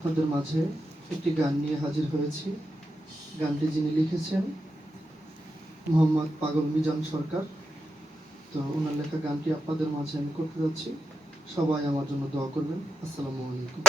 আপনাদের মাঝে একটি গান নিয়ে হাজির হয়েছি। গানটি যিনি লিখেছেন মোহাম্মদ পাগল মিজান সরকার। তো ওনার লেখা গানটি আপনাদের মাঝে আমি করতে যাচ্ছি। সবাই আমার জন্য দোয়া করবেন। আসসালামু আলাইকুম।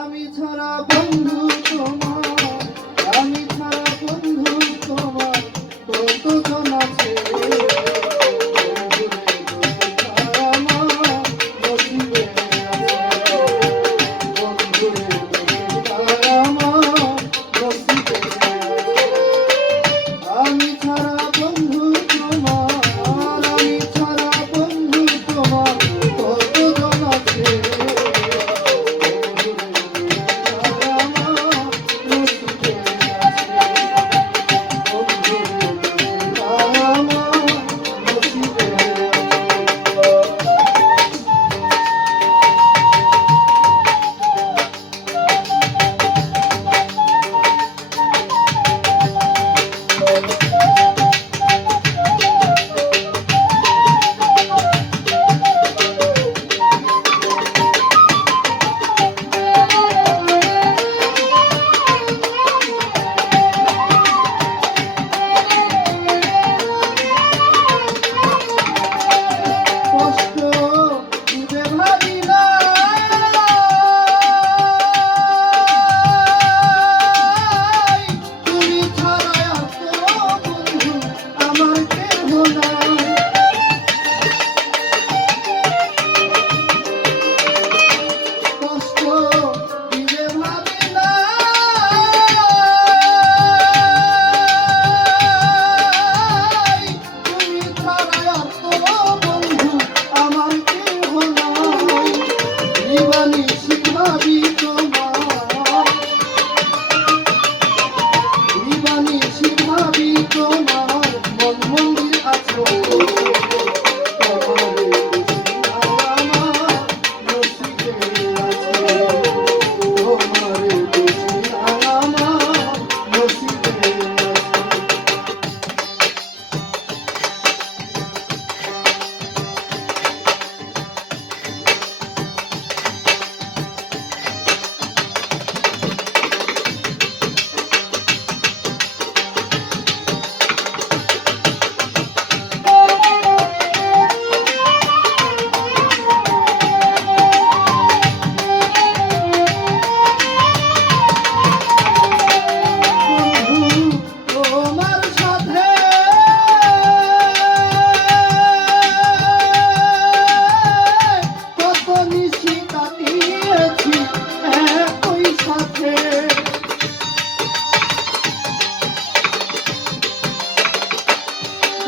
আমি ছাড়া বন্ধু তোমার, আমি ছাড়া বন্ধু তোমার কতজন আছে। আমি ছাড়া বন্ধু তোমার, আমি ছাড়া বন্ধু তোমার কতজন আছে।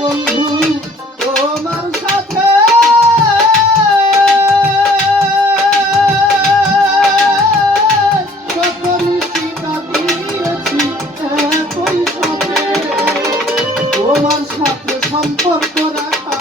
বন্ধু তোমার সাথে কত নিশি কাটিয়েছি একই সাথে। তোমার সাথে সম্পর্ক রাখা